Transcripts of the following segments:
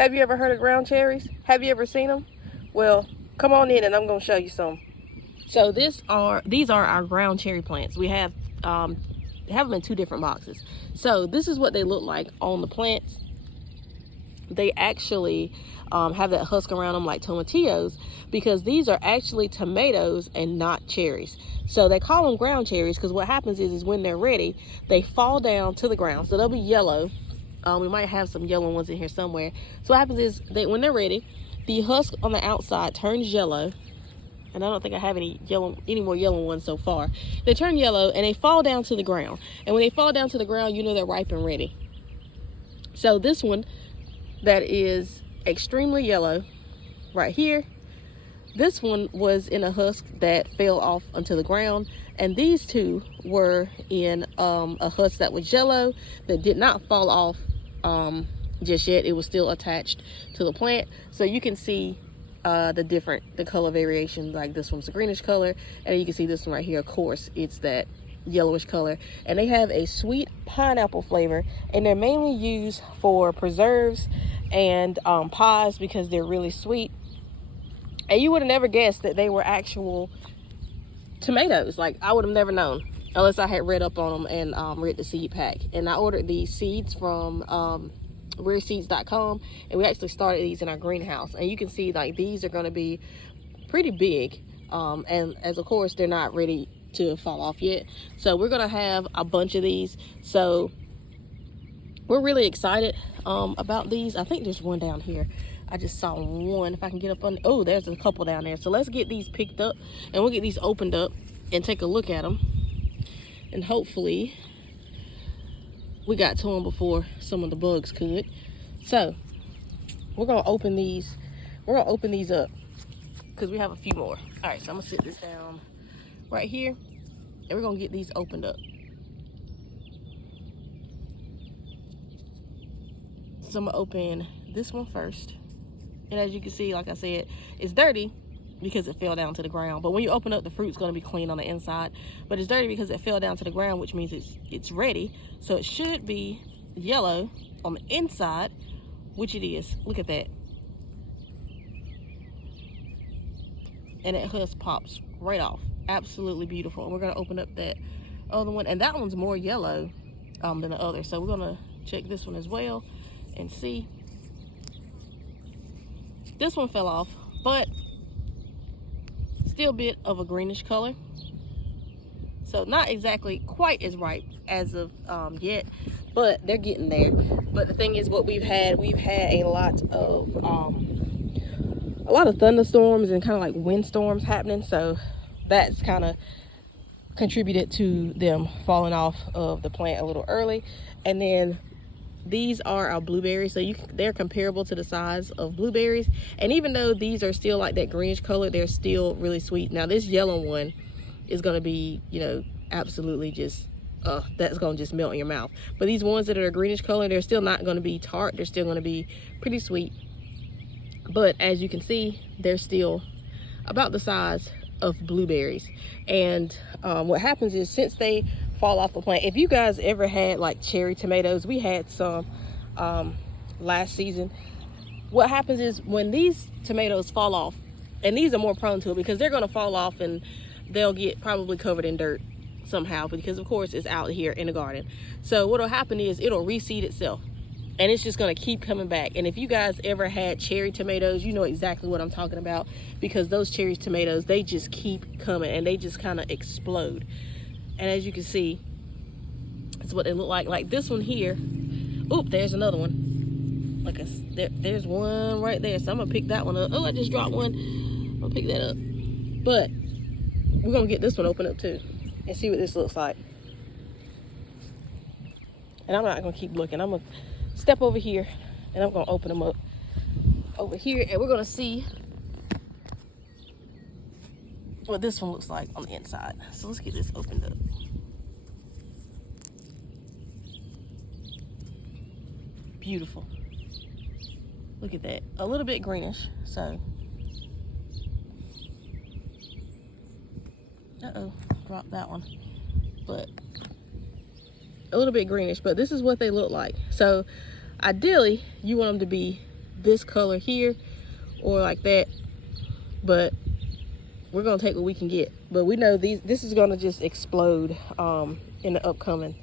Have you ever heard of ground cherries? Have you ever seen them? Well, come on in and I'm gonna show you some. So these are our ground cherry plants. We have them in two different boxes. So this is what they look like on the plants. They actually have that husk around them like tomatillos, because these are actually tomatoes and not cherries. So they call them ground cherries because what happens is when they're ready, they fall down to the ground. So they'll be yellow. We might have some yellow ones in here somewhere. So what happens is when they're ready, the husk on the outside turns yellow. And I don't think I have any more yellow ones so far. They turn yellow and they fall down to the ground. And when they fall down to the ground, you know they're ripe and ready. So this one that is extremely yellow right here, this one was in a husk that fell off onto the ground, and these two were in a husk that was yellow that did not fall off just yet. It was still attached to the plant, so you can see the color variation. Like this one's a greenish color, and you can see this one right here, of course it's that yellowish color, and they have a sweet pineapple flavor, and they're mainly used for preserves and pies because they're really sweet. And you would have never guessed that they were actual tomatoes. Like, I would have never known unless I had read up on them and read the seed pack. And I ordered these seeds from rareseeds.com, and we actually started these in our greenhouse. And you can see like these are going to be pretty big, and as of course they're not ready to fall off yet, so we're gonna have a bunch of these. So we're really excited about these. I think there's one down here. I just saw one. If I can get up on, oh, there's a couple down there. So let's get these picked up and we'll get these opened up and take a look at them, and hopefully we got to them before some of the bugs could. So we're gonna open these up because we have a few more. All right, so I'm gonna sit this down right here and we're gonna get these opened up. So I'm gonna open this one first, and as you can see, like I said, it's dirty because it fell down to the ground. But when you open up, the fruit's gonna be clean on the inside, but it's dirty because it fell down to the ground, which means it's ready. So it should be yellow on the inside, which it is. Look at that. And it husk pops right off. Absolutely beautiful. And we're gonna open up that other one, and that one's more yellow than the other. So we're gonna check this one as well and see. This one fell off, but still a bit of a greenish color. So not exactly quite as ripe as of yet, but they're getting there. But the thing is, what we've had a lot of thunderstorms and kind of like windstorms happening, so that's kind of contributed to them falling off of the plant a little early. And then these are our blueberries, so they're comparable to the size of blueberries, and even though these are still like that greenish color, they're still really sweet. Now this yellow one is going to be, you know, absolutely just that's going to just melt in your mouth. But these ones that are greenish color, they're still not going to be tart. They're still going to be pretty sweet, but as you can see, they're still about the size of blueberries. And what happens is, since they fall off the plant, if you guys ever had like cherry tomatoes, we had some last season. What happens is when these tomatoes fall off, and these are more prone to it because they're going to fall off and they'll get probably covered in dirt somehow, because of course it's out here in the garden. So what'll happen is it'll reseed itself, and it's just going to keep coming back. And if you guys ever had cherry tomatoes, you know exactly what I'm talking about, because those cherry tomatoes, they just keep coming and they just kind of explode. And as you can see, that's what they look like. Like this one here. Oop, there's another one. Like there's one right there. So I'm gonna pick that one up. Oh, I just dropped one. I'm gonna pick that up. But we're gonna get this one open up too and see what this looks like. And I'm not gonna keep looking. I'm gonna step over here and I'm gonna open them up over here, and we're gonna see what this one looks like on the inside. So let's get this opened up. Beautiful. Look at that. A little bit greenish, so. Uh-oh, dropped that one. But a little bit greenish, but this is what they look like. So ideally, you want them to be this color here or like that, but we're gonna take what we can get. But we know this is gonna just explode in the upcoming,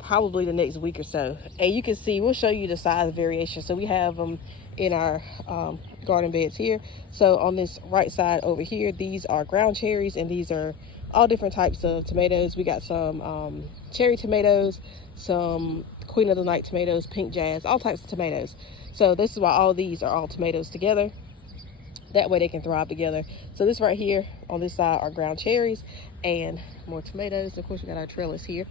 probably the next week or so. And you can see, we'll show you the size variation. So we have them in our garden beds here. So on this right side over here, these are ground cherries, and these are all different types of tomatoes. We got some cherry tomatoes, some Queen of the Night tomatoes, pink jazz, all types of tomatoes. So this is why all these are all tomatoes together. That way they can thrive together. So this right here on this side are ground cherries and more tomatoes. Of course, we got our trellis here,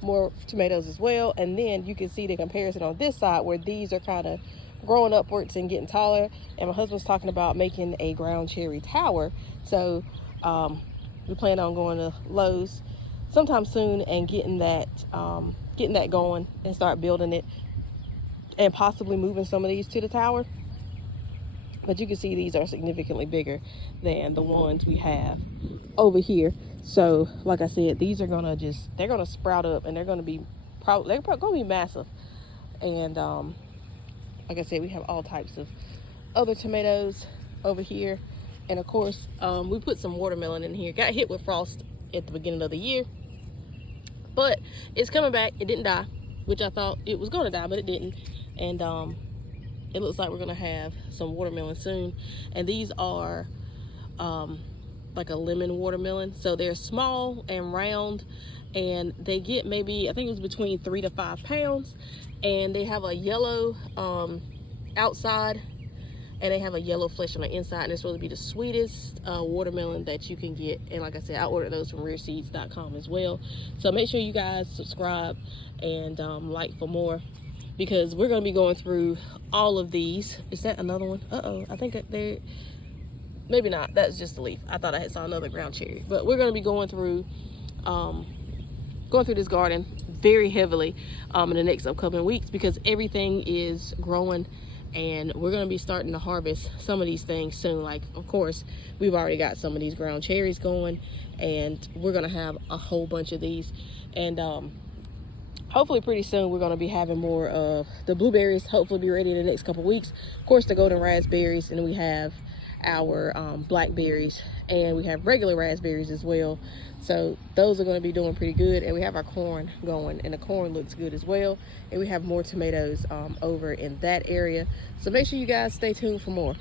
more tomatoes as well. And then you can see the comparison on this side where these are kind of growing upwards and getting taller. And my husband's talking about making a ground cherry tower. So we plan on going to Lowe's sometime soon and getting that going and start building it, and possibly moving some of these to the tower. But you can see these are significantly bigger than the ones we have over here. So like I said, these are gonna they're gonna sprout up, and they're gonna be gonna be massive. And like I said, we have all types of other tomatoes over here. And of course, we put some watermelon in here. Got hit with frost at the beginning of the year, but it's coming back. It didn't die, which I thought it was gonna die, but it didn't. And it looks like we're gonna have some watermelon soon. And these are like a lemon watermelon. So they're small and round, and they get maybe, I think it was between 3 to 5 pounds. And they have a yellow outside, and they have a yellow flesh on the inside. And it's supposed to be the sweetest watermelon that you can get. And like I said, I ordered those from rareseeds.com as well. So make sure you guys subscribe and like for more, because we're going to be going through all of these. Is that another one? Uh-oh, I think they're, maybe not. That's just a leaf. I thought I had saw another ground cherry. But we're going to be going through this garden very heavily in the next upcoming weeks, because everything is growing, and we're going to be starting to harvest some of these things soon. Like, of course, we've already got some of these ground cherries going, and we're going to have a whole bunch of these. And hopefully pretty soon we're going to be having more of the blueberries. Hopefully be ready in the next couple weeks. Of course, the golden raspberries, and we have our blackberries, and we have regular raspberries as well. So those are going to be doing pretty good. And we have our corn going, and the corn looks good as well. And we have more tomatoes over in that area. So make sure you guys stay tuned for more.